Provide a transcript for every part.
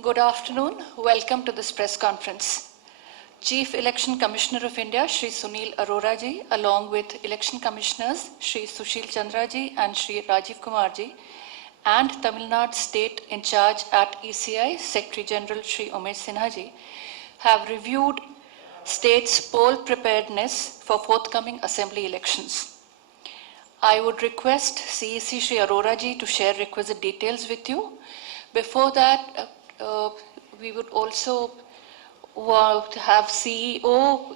Good afternoon. Welcome to this press conference. Chief Election Commissioner of India, Shri Sunil Arora ji, along with Election Commissioners, Shri Sushil Chandra ji and Shri Rajiv Kumar ji, and Tamil Nadu State in charge at ECI, Secretary General Shri Umesh Sinha ji, have reviewed state's poll preparedness for forthcoming assembly elections. I would request CEC Shri Arora ji to share requisite details with you. Before that, we would also have CEO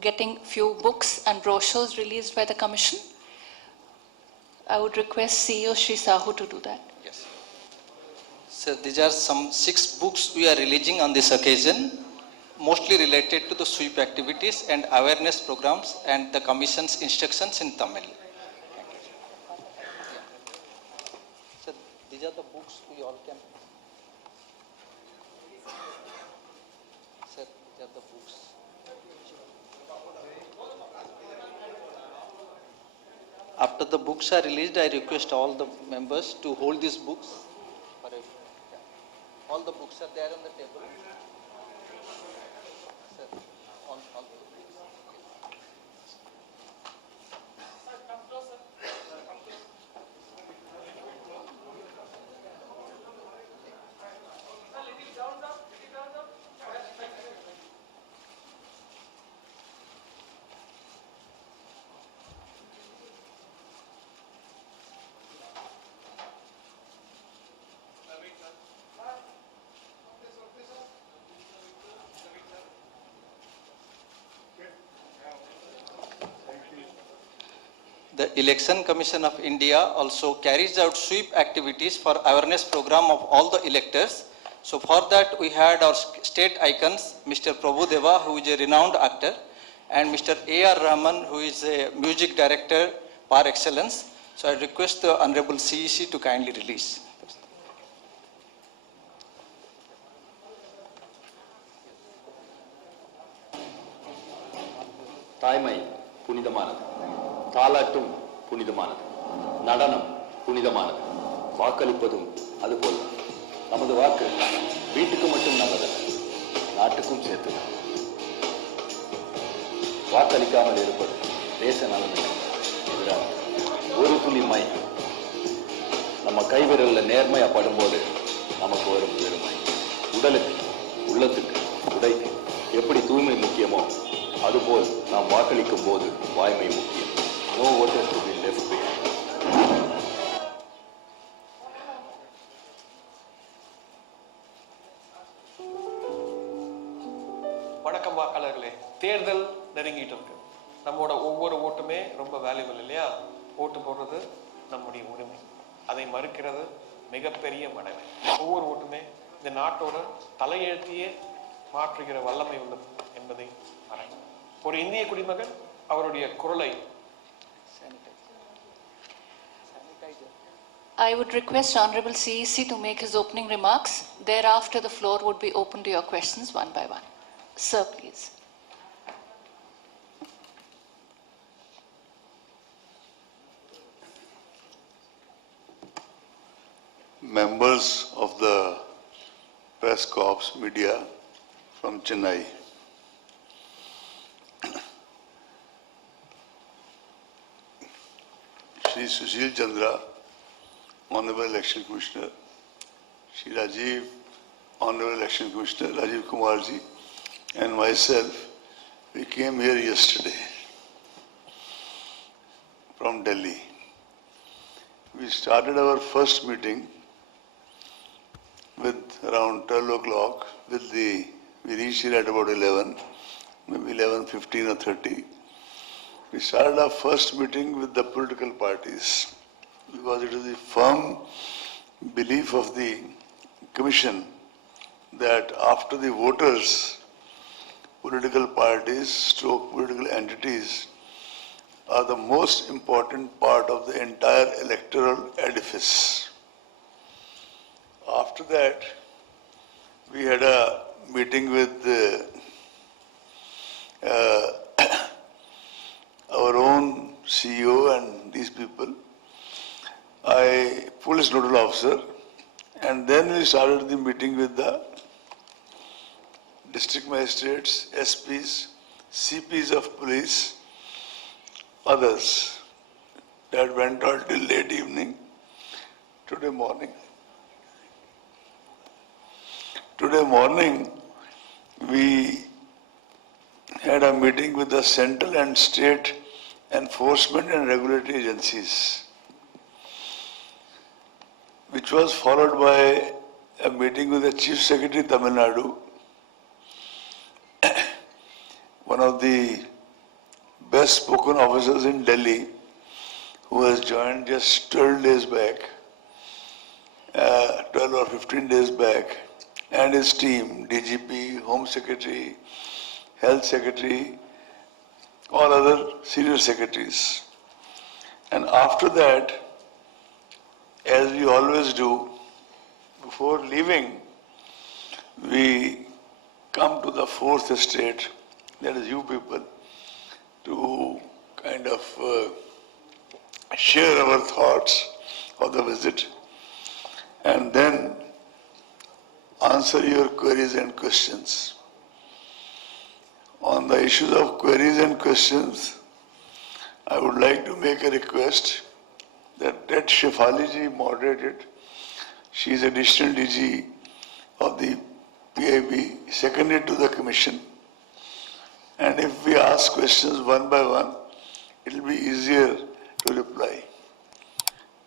getting few books and brochures released by the Commission. I would request CEO Shri Sahu to do that. Yes. So these are some 6 books we are releasing on this occasion, mostly related to the sweep activities and awareness programs and the Commission's instructions in Tamil. So these are the books we all can. So these are the books. After the books are released, I request all the members to hold these books. All the books are there on the table. Sir, on the books. The Election Commission of India also carries out sweep activities for awareness program of all the electors. So for that we had our state icons, Mr. Prabhu Deva, who is a renowned actor, and Mr. A.R. Rahman, who is a music director par excellence. So I request the Honorable CEC to kindly release. தாய்மை புனிதமானது, தாலாட்டும் புனிதமானது, நடனம் புனிதமானது, வாக்களிப்பதும் அதுபோல். நமது வாக்கு வீட்டுக்கு மட்டும் நல்லதல்ல, நாட்டுக்கும் சேர்த்தது. வாக்களிக்காமல் இருப்பது தேச நலனுக்கு எதிராக. ஒரு துளி மை நம்ம கைவிரல்ல நேர்மையா படும்போது நமக்கு வரும் பெருமை. உடலுக்கு, உள்ளத்துக்கு, உடைக்கு எப்படி தூய்மை முக்கியமோ அதுபோல் நாம் வாக்களிக்கும் போது வாய்மை முக்கியம். No voters to be left behind. வணக்கம் வாக்காளர்களே. தேர்தல் நெருங்கிட்டு இருக்கு. நம்மோட ஒவ்வொரு ஓட்டுமே ரொம்ப வேல்யூபிள் இல்லையா? ஓட்டு போடுறது நம்முடைய உரிமை. அதை மறுக்கிறது மிகப்பெரிய மடமை. ஒவ்வொரு ஓட்டுமே இந்த நாட்டோட தலையெழுத்தையே மாற்றுகிற வல்லமை உள்ளது என்பதை மறக்க. ஒரு இந்திய குடிமகன் அவருடைய குரலை I would request Honorable CEC to make his opening remarks. Thereafter, the floor would be open to your questions one by one. Sir, please. Members of the press corps media from Chennai. Shri Sushil Chandra, Honorable Election Commissioner, Shri Rajiv, Honorable Election Commissioner, Rajiv Kumar ji, and myself, we came here yesterday from Delhi. We started our first meeting with around 12 o'clock we reached here at about 11, maybe 11:15 or 30. We started our first meeting with the political parties because it is the firm belief of the Commission that after the voters, political parties / political entities are the most important part of the entire electoral edifice. After that, we had a meeting with our own CEO and these people, police nodal officer, and then we started the meeting with the district magistrates, SPs, CPs of police, others. That went on till late evening. Today morning, we had a meeting with the central and state enforcement and regulatory agencies, which was followed by a meeting with the Chief Secretary Tamil Nadu, one of the best spoken officers in Delhi, who has joined just 12 days back, 12 or 15 days back, and his team, DGP, Home Secretary, Health Secretary, all other senior secretaries. And after that, as we always do, before leaving, we come to the fourth estate, that is you people, to kind of share our thoughts of the visit and then answer your queries and questions. On the issues of queries and questions, I would like to make a request that Shefali ji moderate it. She is additional DG of the PIB, seconded to the Commission. And if we ask questions one by one, it will be easier to reply.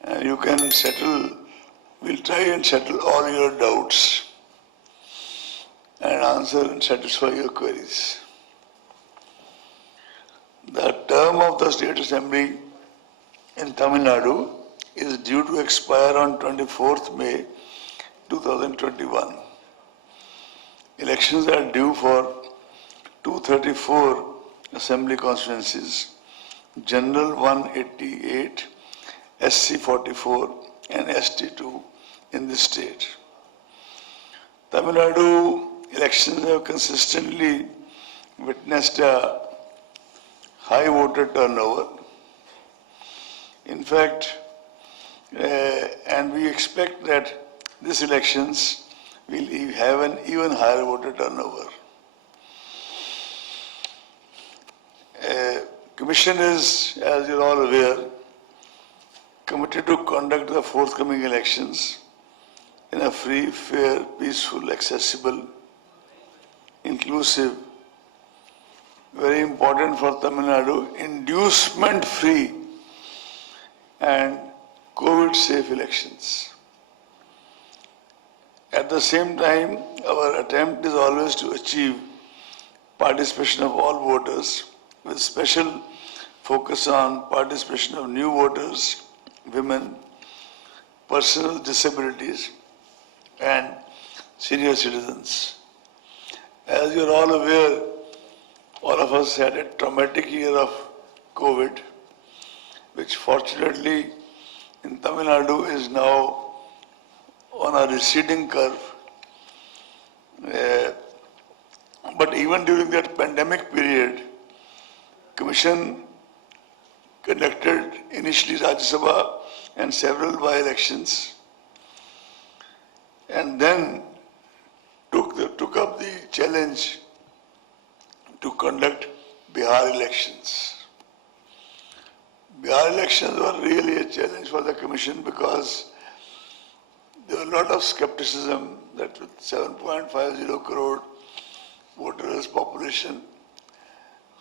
And you can we'll try and settle all your doubts and answer and satisfy your queries. The term of the State Assembly in Tamil Nadu is due to expire on 24th May 2021. Elections are due for 234 assembly constituencies, General 188, SC 44 and ST 2 in the state. Tamil Nadu elections have consistently witnessed a high voter turnover. In fact, and we expect that these elections will have an even higher voter turnover. Commission is, as you're all aware, committed to conduct the forthcoming elections in a free, fair, peaceful, accessible, inclusive, very important for Tamil Nadu, inducement-free and COVID-safe elections. At the same time, our attempt is always to achieve participation of all voters, with special focus on participation of new voters, women, persons with disabilities, and senior citizens. As you are all aware, all of us had a traumatic year of COVID, which fortunately in Tamil Nadu is now on a receding curve. But even during that pandemic period, Commission conducted initially Rajya Sabha and several by-elections, and then took up the challenge to conduct Bihar elections. Bihar elections were really a challenge for the Commission because there was a lot of skepticism that with 7.50 crore voters population,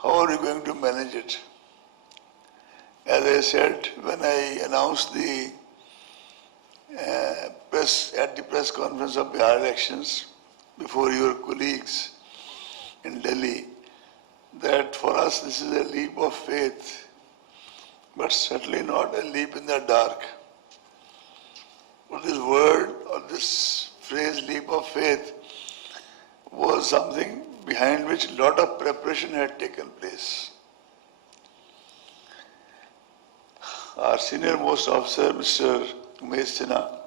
how are you going to manage it? As I said, when I announced the press conference of Bihar elections before your colleagues in Delhi, that for us this is a leap of faith, but certainly not a leap in the dark. But this word or this phrase, leap of faith, was something behind which a lot of preparation had taken place. Our senior most officer, Mr. Umesh Sinha,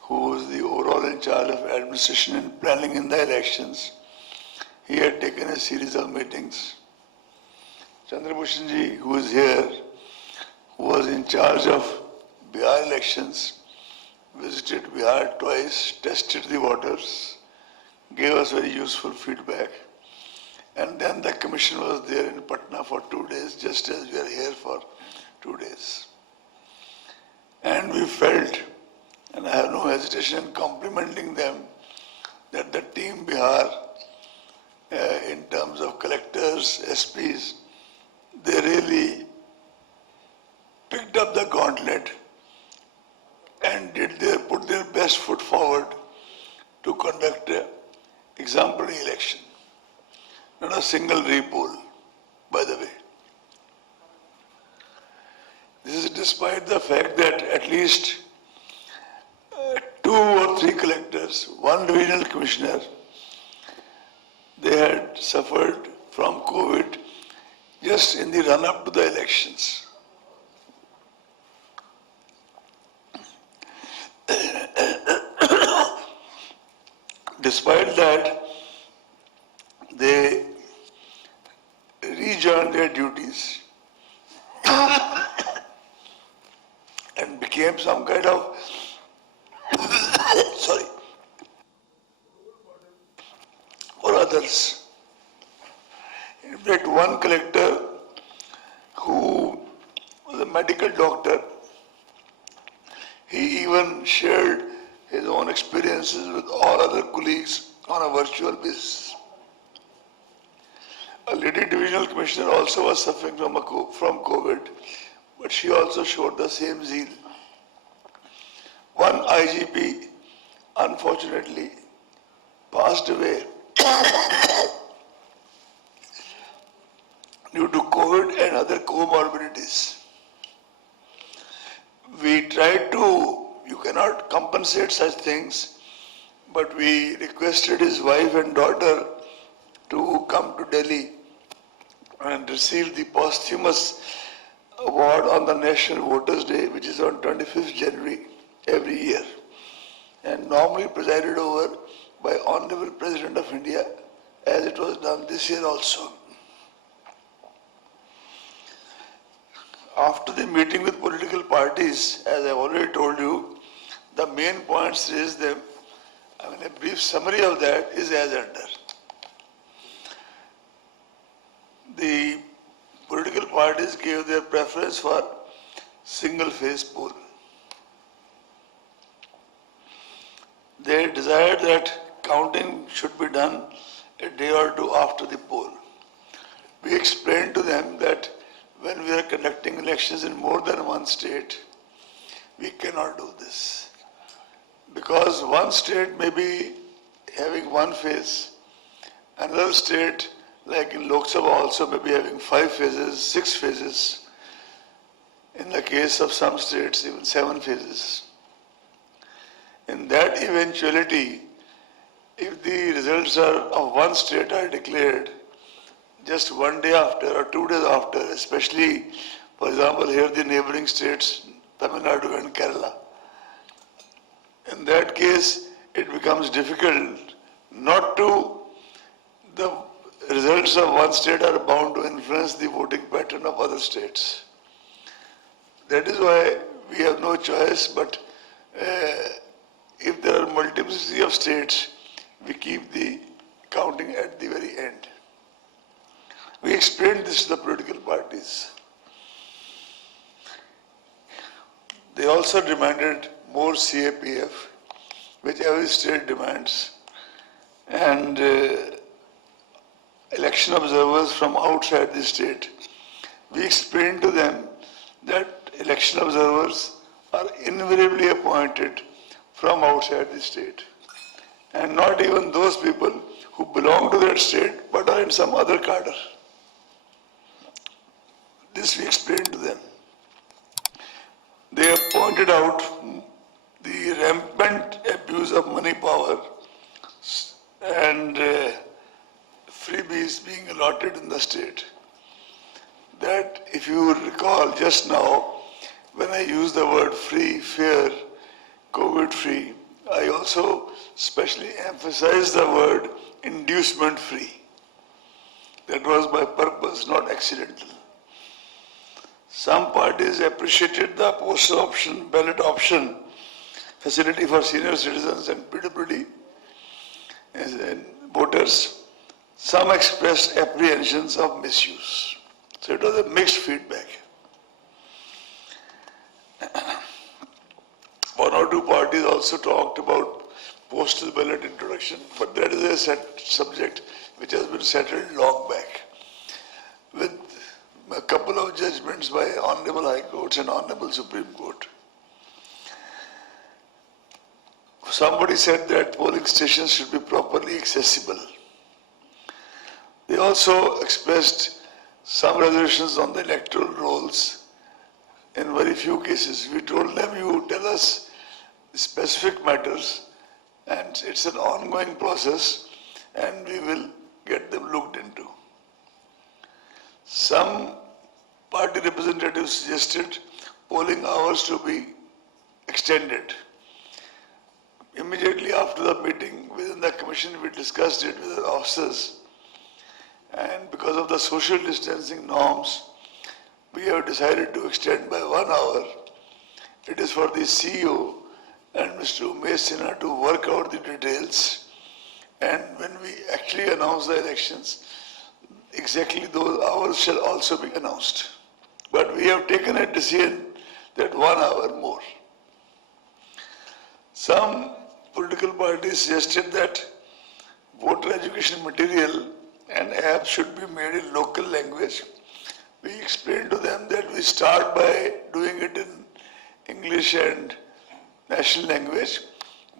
who was the overall in charge of administration and planning in the elections, he had taken a series of meetings. Chandrabhushan ji, who is here, who was in charge of Bihar elections, visited Bihar twice, tested the waters, gave us very useful feedback. And then the commission was there in Patna for 2 days, just as we are here for 2 days. And we felt, and I have no hesitation in complimenting them, that the team Bihar, in terms of collectors, SPs, they really picked up the gauntlet and put their best foot forward to conduct an exemplary election. Not a single repoll, by the way. This is despite the fact that at least 2 or 3 collectors, 1 divisional commissioner, they had suffered from COVID just in the run-up to the elections. Despite that, they rejoined their duties and became some kind of or others. In fact, one collector who was a medical doctor, he even shared his own experiences with all other colleagues on a virtual basis. A lady divisional commissioner also was suffering from COVID, but she also showed the same zeal. One IGP, unfortunately, passed away due to COVID and other comorbidities. We tried to, you cannot compensate such things, but we requested his wife and daughter to come to Delhi and receive the posthumous award on the National Voters' Day, which is on 25th January every year, and normally presided over by Honorable President of India, as it was done this year also. After the meeting with political parties, as I already told you, the main points raised them. A brief summary of that is as under. The political parties gave their preference for single-phase poll. They desired that counting should be done a day or 2 after the poll. We explained to them that when we are conducting elections in more than one state, we cannot do this. Because one state may be having one phase, another state, like in Lok Sabha, also may be having 5 phases, 6 phases. In the case of some states, even 7 phases. In that eventuality, if the results of one state are declared just 1 day after or 2 days after, especially, for example, here the neighboring states, Tamil Nadu and Kerala, in that case, it becomes difficult not to, the results of one state are bound to influence the voting pattern of other states. That is why we have no choice, but if there are multiplicity of states, we keep the counting at the very end. We explained this to the political parties. They also demanded more CAPF, which every state demands, and election observers from outside the state. We explained to them that election observers are invariably appointed from outside the state, and not even those people who belong to that state but are in some other cadre. This we explained to them. They have pointed out the rampant abuse of money power and freebies being allotted in the state. That, if you recall just now, when I used the word free, fair, COVID-free, I also specially emphasized the word inducement-free. That was by purpose, not accidental. Some parties appreciated the postal option, ballot option, facility for senior citizens and PWD, voters, some expressed apprehensions of misuse. So it was a mixed feedback. One or two parties also talked about postal ballot introduction, but that is a set subject which has been settled long back with a couple of judgments by Honorable High Courts and Honorable Supreme Court. Somebody said that polling stations should be properly accessible. They also expressed some reservations on the electoral rolls. In very few cases, we told them, you tell us specific matters, and it's an ongoing process, and we will get them looked into. Some party representatives suggested polling hours to be extended. Immediately after the meeting within the commission, we discussed it with the officers, and because of the social distancing norms, we have decided to extend by 1 hour. It is for the CEO and Mr. Umesh Sinha to work out the details, and when we actually announce the elections, exactly those hours shall also be announced. But we have taken a decision that 1 hour more. Some political parties suggested that voter education material and apps should be made in local language. We explained to them that we start by doing it in English and national language,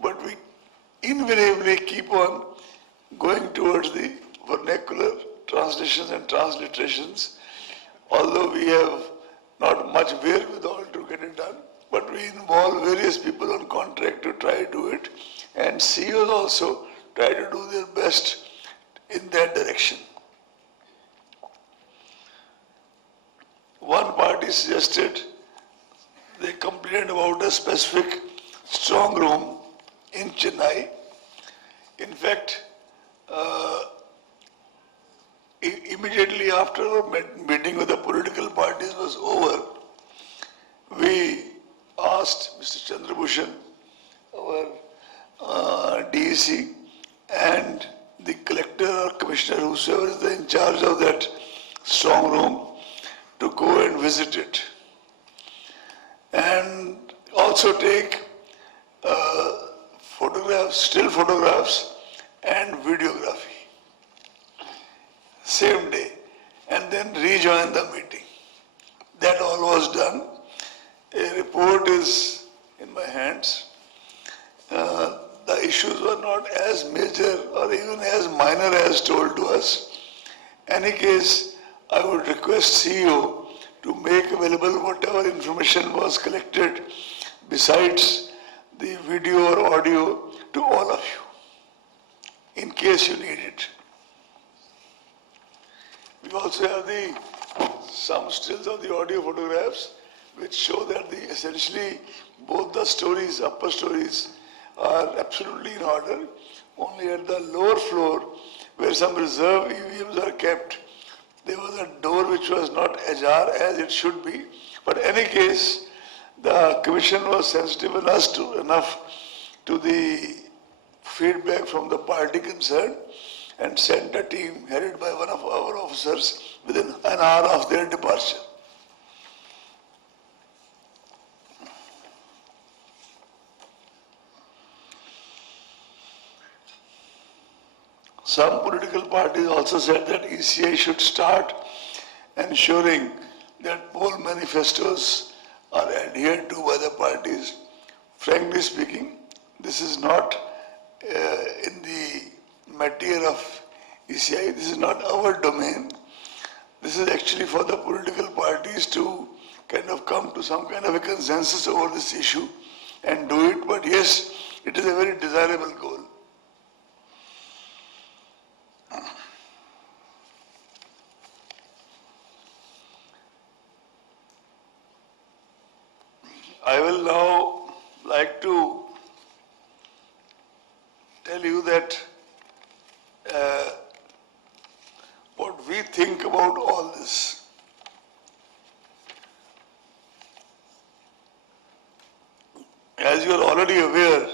but we invariably keep on going towards the vernacular translations and transliterations, although we have not much wherewithal to get it done, but we involve various people on contract to try to do it, and CEOs also try to do their best in that direction. One party suggested, they complained about a specific strong room in Chennai. In fact, immediately after our meeting with the political parties was over, we asked Mr. Chandrabhushan, our DEC, and the collector or commissioner, whosoever is in charge of that strong room, to go and visit it. And also take photographs, still photographs, and videography. Same day, and then rejoin the meeting. That all was done. A report is in my hands. The issues were not as major or even as minor as told to us. Any case, I would request CEO to make available whatever information was collected besides the video or audio to all of you, in case you need it. We also have some stills of the audio photographs which show that essentially both the stories, upper stories, are absolutely in order. Only at the lower floor, where some reserve EVMs are kept, there was a door which was not ajar as it should be. But in any case, the commission was sensitive enough to the feedback from the party concerned and sent a team headed by one of our officers within an hour of their departure. Some political parties also said that ECI should start ensuring that poll manifestos are adhered to by the parties. Frankly speaking, this is not in the material of ECI. This is not our domain. This is actually for the political parties to kind of come to some kind of a consensus over this issue and do it. But yes, it is a very desirable goal. I will now like to tell you that what we think about all this. As you are already aware,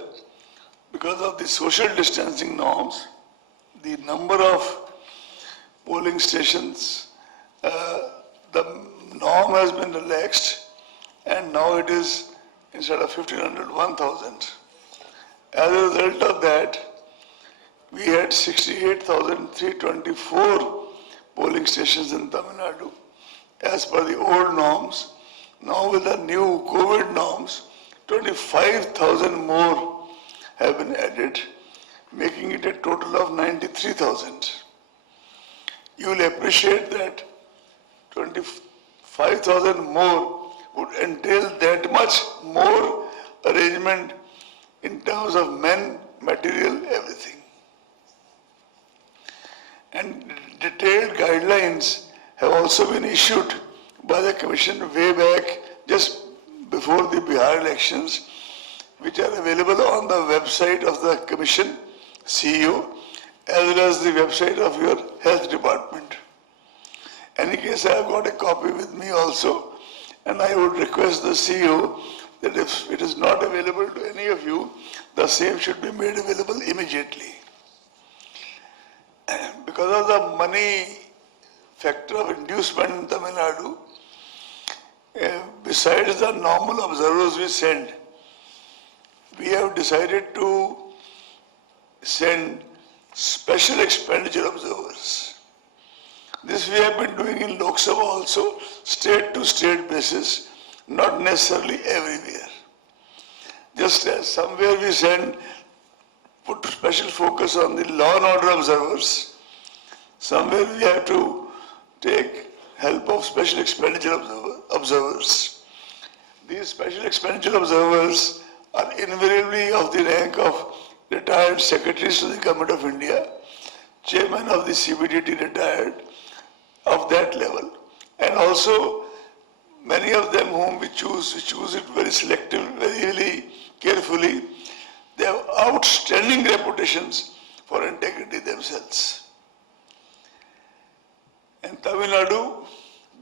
because of the social distancing norms, the number of polling stations, the norm has been relaxed, and now it is, instead of 1,500, 1,000. As a result of that, we had 68,324 polling stations in Tamil Nadu as per the old norms. Now with the new COVID norms, 25,000 more have been added, making it a total of 93,000. You will appreciate that 25,000 more would entail that much more arrangement in terms of men, material, everything. And detailed guidelines have also been issued by the Commission way back just before the Bihar elections, which are available on the website of the Commission CEO as well as the website of your health department. In any case, I have got a copy with me also, and I would request the CEO that if it is not available to any of you, the same should be made available immediately. Because of the money factor of inducement in Tamil Nadu, besides the normal observers we send, we have decided to send special expenditure observers. This we have been doing in Lok Sabha also, state to state basis, not necessarily everywhere. Just as somewhere we put special focus on the law and order observers, somewhere we have to take help of special expenditure observers. These special expenditure observers are invariably of the rank of retired secretaries to the Government of India, chairman of the CBDT retired, of that level. And also many of them whom we choose it very selective, very carefully. They have outstanding reputations for integrity themselves. In Tamil Nadu,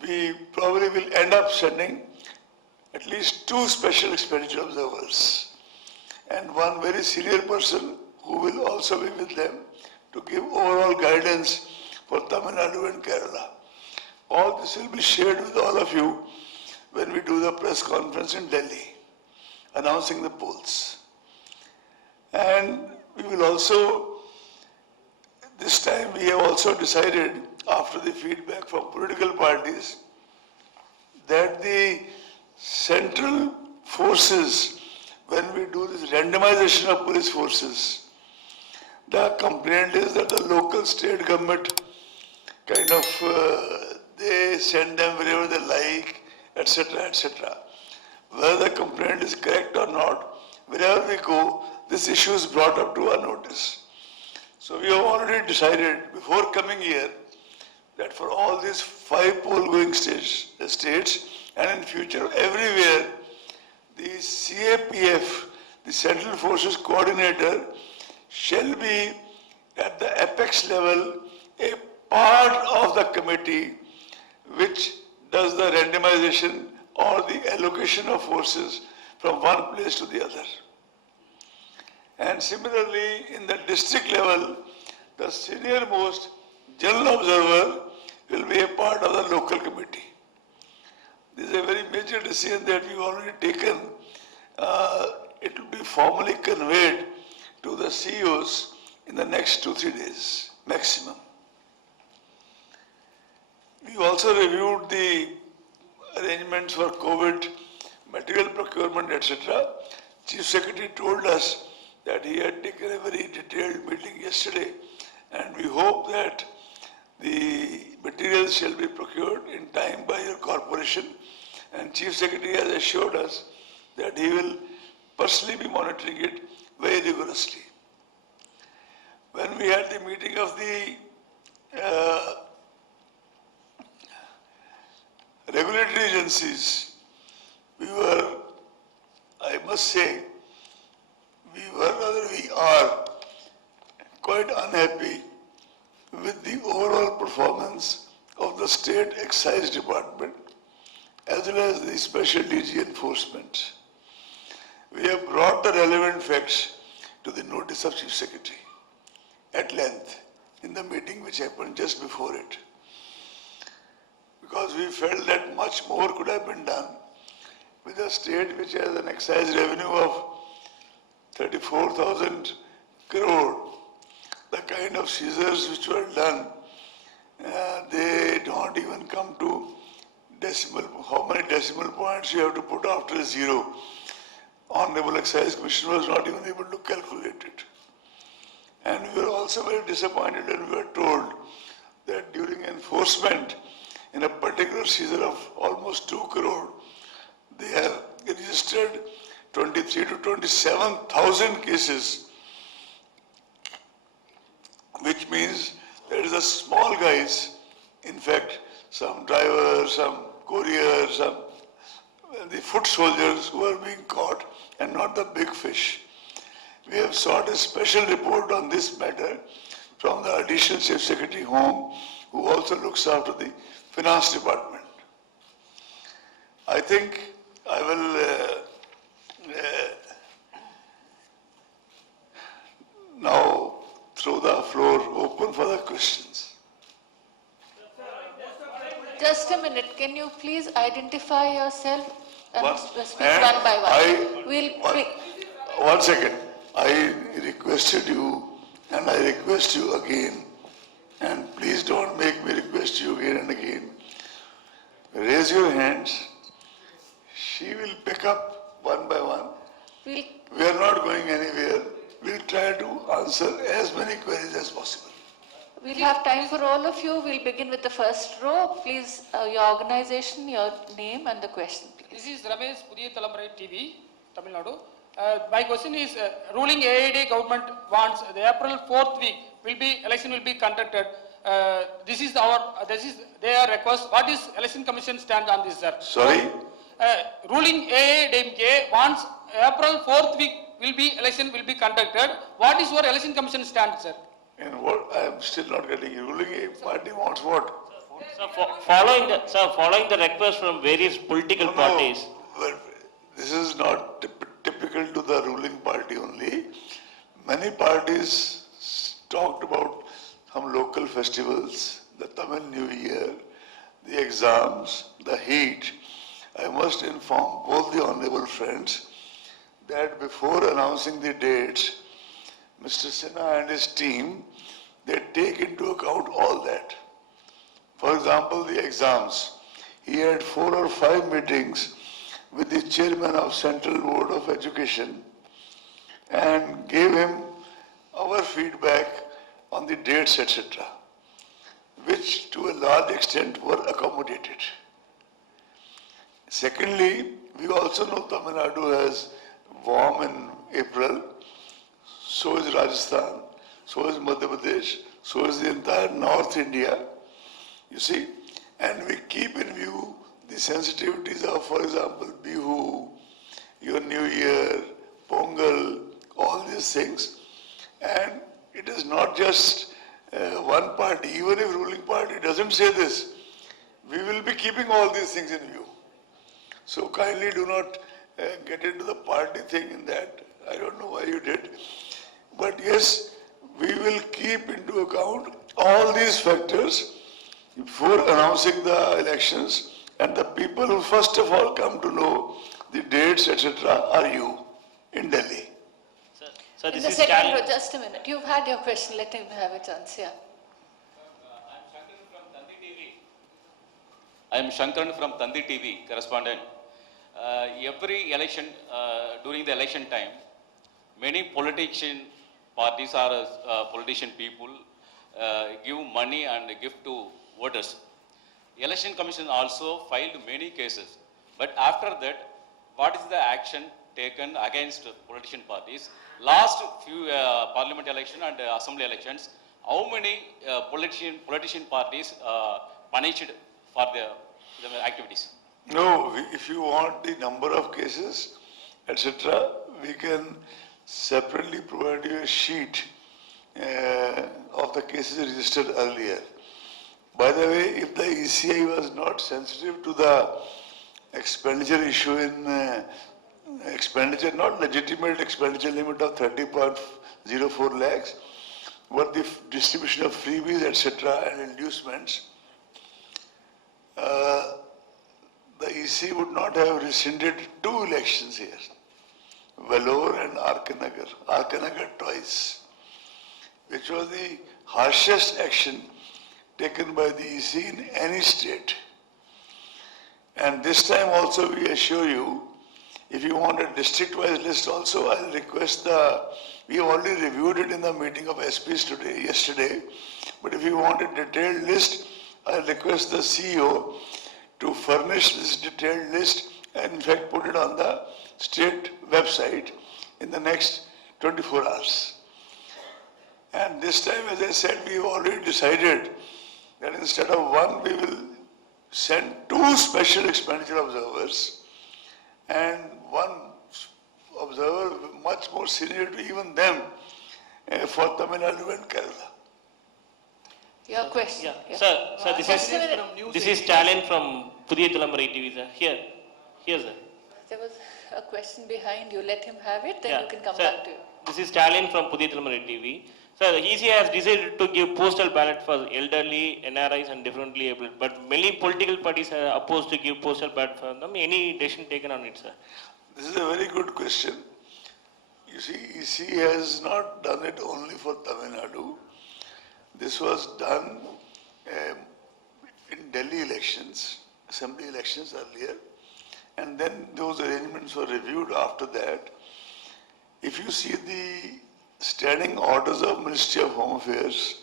we probably will end up sending at least 2 special expenditure observers and 1 very senior person who will also be with them to give overall guidance for Tamil Nadu and Kerala. All this will be shared with all of you when we do the press conference in Delhi, announcing the polls. And we will also, this time we have also decided, after the feedback from political parties, that the central forces, when we do this randomization of police forces, the complaint is that the local state government kind of, they send them wherever they like, etc., etc. Whether the complaint is correct or not, wherever we go, this issue is brought up to our notice. So we have already decided before coming here that for all these 5 poll-going states and in future everywhere, the CAPF, the Central Forces Coordinator, shall be at the apex level a part of the committee which does the randomization or the allocation of forces from one place to the other. And similarly, in the district level, the senior most general observer will be a part of the local committee. This is a very major decision that we've already taken. It will be formally conveyed to the CEOs in the next 2-3 days, maximum. We also reviewed the arrangements for COVID, material procurement, etc. Chief Secretary told us that he had taken a very detailed meeting yesterday, and we hope that the materials shall be procured in time by your corporation, and Chief Secretary has assured us that he will personally be monitoring it very rigorously. When we had the meeting of the regulatory agencies, we were, I must say, we are quite unhappy with the overall performance of the State Excise Department as well as the Special DG Enforcement. We have brought the relevant facts to the notice of Chief Secretary at length in the meeting which happened just before it. Because we felt that much more could have been done with a state which has an excise revenue of 34,000 crore. The kind of seizures which were done, they don't even come to decimal, how many decimal points you have to put after zero. Honorable Excise Commissioner was not even able to calculate it. And we were also very disappointed when we were told that during enforcement in a particular seizure of almost 2 crore, they have registered 23 to 27,000 cases, which means there is a small guys, in fact, some drivers, some couriers, some the foot soldiers who are being caught and not the big fish. We have sought a special report on this matter from the Additional Chief Secretary Home, who also looks after the Finance Department. I think I will now throw the floor open for the questions. Just a minute, can you please identify yourself and One- speak and one by one? One second. I requested you and I request you again, and please don't make me request you again and again. Raise your hands. She will pick up one by one. We'll, We are not going anywhere. We'll try to answer as many queries as possible. we'll have time for all of you. We'll begin with the first row. Please, your organization, your name and the question, please. This is Ramesh, Pudhiya Thalamarai TV, Tamil Nadu. My question is, ruling AID government wants the April 4th week election will be conducted. This is their request. What is election commission stand on this, sir? Sorry? Ruling AIDMK wants April 4th week election will be conducted. What is your election commission stand, sir? And what, I am still not getting you. Ruling a party wants what? Sir, following the request from various political No, parties. but this is not typical to the ruling party only. Many parties talked about some local festivals, the Tamil New Year, the exams, the heat. I must inform both the honorable friends that before announcing the dates, Mr. Sinha and his team, they take into account all that. For example, the exams. He had 4 or 5 meetings with the chairman of Central Board of Education and gave him our feedback on the dates, etc., which to a large extent were accommodated. Secondly, we also know Tamil Nadu has warm in April, so is Rajasthan, so is Madhya Pradesh, so is the entire North India, you see, and we keep in view the sensitivities of, for example, Bihu, your New Year, Pongal, all these things, and it is not just one party, even if ruling party doesn't say this, we will be keeping all these things in view. So kindly do not get into the party thing in that. I don't know why you did. But yes, we will keep into account all these factors before announcing the elections, and the people who first of all come to know the dates, etc., are you in Delhi. So In this the is second row, just a minute. You've had your question. Let him have a chance. Yeah. I am Shankaran from Tandi TV, correspondent. Every election, during the election time, many politician parties or politician people give money and gift to voters. Election Commission also filed many cases. But after that, what is the action taken against politician parties? Last few parliament election and assembly elections, how many politician parties punished for the activities? No, if you want the number of cases, etc., we can separately provide you a sheet of the cases registered earlier. By the way, if the ECI was not sensitive to the expenditure issue in expenditure, not legitimate expenditure limit of 30.04 lakhs, but the distribution of freebies, etc., and inducements, the EC would not have rescinded 2 elections here, Vellore and Arkanagar twice, which was the harshest action taken by the EC in any state. And this time also we assure you, if you want a district-wise list also, I'll request we have already reviewed it in the meeting of SPs yesterday, but if you want a detailed list, I'll request the CEO to furnish this detailed list and in fact put it on the state website in the next 24 hours. And this time, as I said, we have already decided that instead of 1, we will send 2 special expenditure observers and 1 observer much more senior to even them for Tamil Nadu and Kerala. Your question. Yeah, sir, this is Stalin from Pudhiya Thalamarai TV, sir. Here, sir. There was a question behind you. Let him have it, then Yeah, you can come sir, back to you. This is Stalin from Pudhiya Thalamarai TV. Sir, the EC has decided to give postal ballot for elderly, NRIs and differently abled, but many political parties are opposed to give postal ballot for them. Any decision taken on it, sir? This is a very good question. You see, EC has not done it only for Tamil Nadu. This was done in Delhi elections, assembly elections earlier, and then those arrangements were reviewed after that. If you see the standing orders of Ministry of Home Affairs,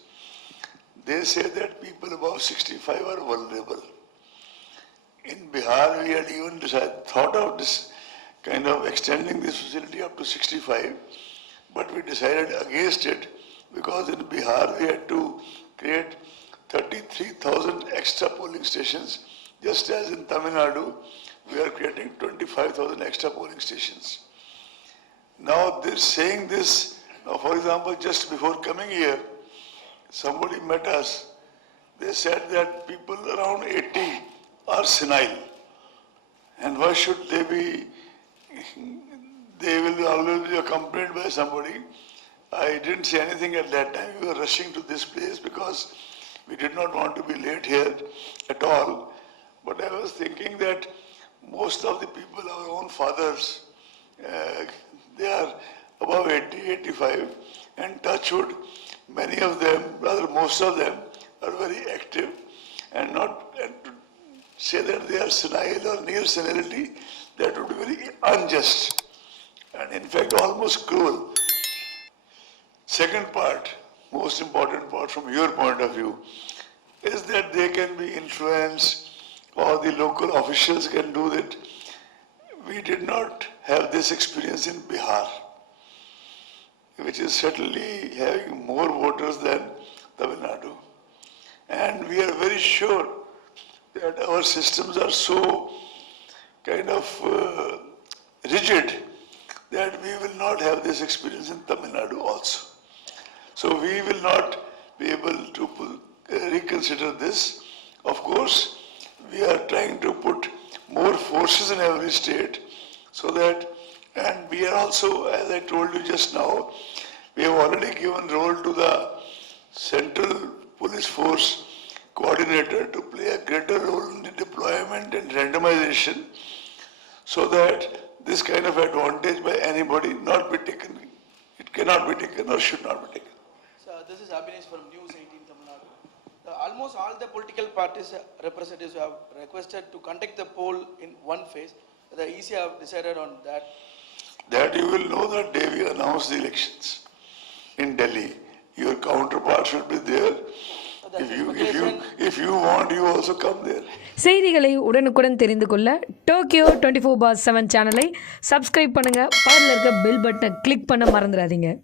they say that people above 65 are vulnerable. In Bihar, we had even thought of this kind of extending this facility up to 65, but we decided against it because in Bihar we had to create 33,000 extra polling stations, just as in Tamil Nadu we are creating 25,000 extra polling stations. Now saying this, for example, just before coming here, somebody met us. They said that people around 80 are senile. And why should they be? They will always be accompanied by somebody. I didn't say anything at that time. We were rushing to this place because we did not want to be late here at all. But I was thinking that most of the people, our own fathers, they are above 80, 85, and touch wood, many of them, rather most of them, are very active, and to say that they are senile or near senility, that would be very unjust, and in fact almost cruel. Second part, most important part from your point of view, is that they can be influenced or the local officials can do that. We did not have this experience in Bihar, which is certainly having more voters than Tamil Nadu. And we are very sure that our systems are so kind of rigid that we will not have this experience in Tamil Nadu also. So we will not be able to reconsider this. Of course, we are trying to put more forces in every state so that, and we are also, as I told you just now, we have already given role to the Central Police Force Coordinator to play a greater role in the deployment and randomization so that this kind of advantage by anybody not be taken. It cannot be taken or should not be taken. So this is Abhinesh from News 18 Tamil Nadu. Almost all the political parties representatives have requested to conduct the poll in one phase. The EC have decided on that. That you will know the day we announce the elections in Delhi. Your counterpart should be there. If you want, you also come there. செய்திகளை உடனுக்குடன் தெரிந்து கொள்ள Tokyo 24/7 சேனலை subscribe பண்ணுங்க. பக்கத்துல இருக்க bell பட்டனை click பண்ண மறந்துடாதீங்க.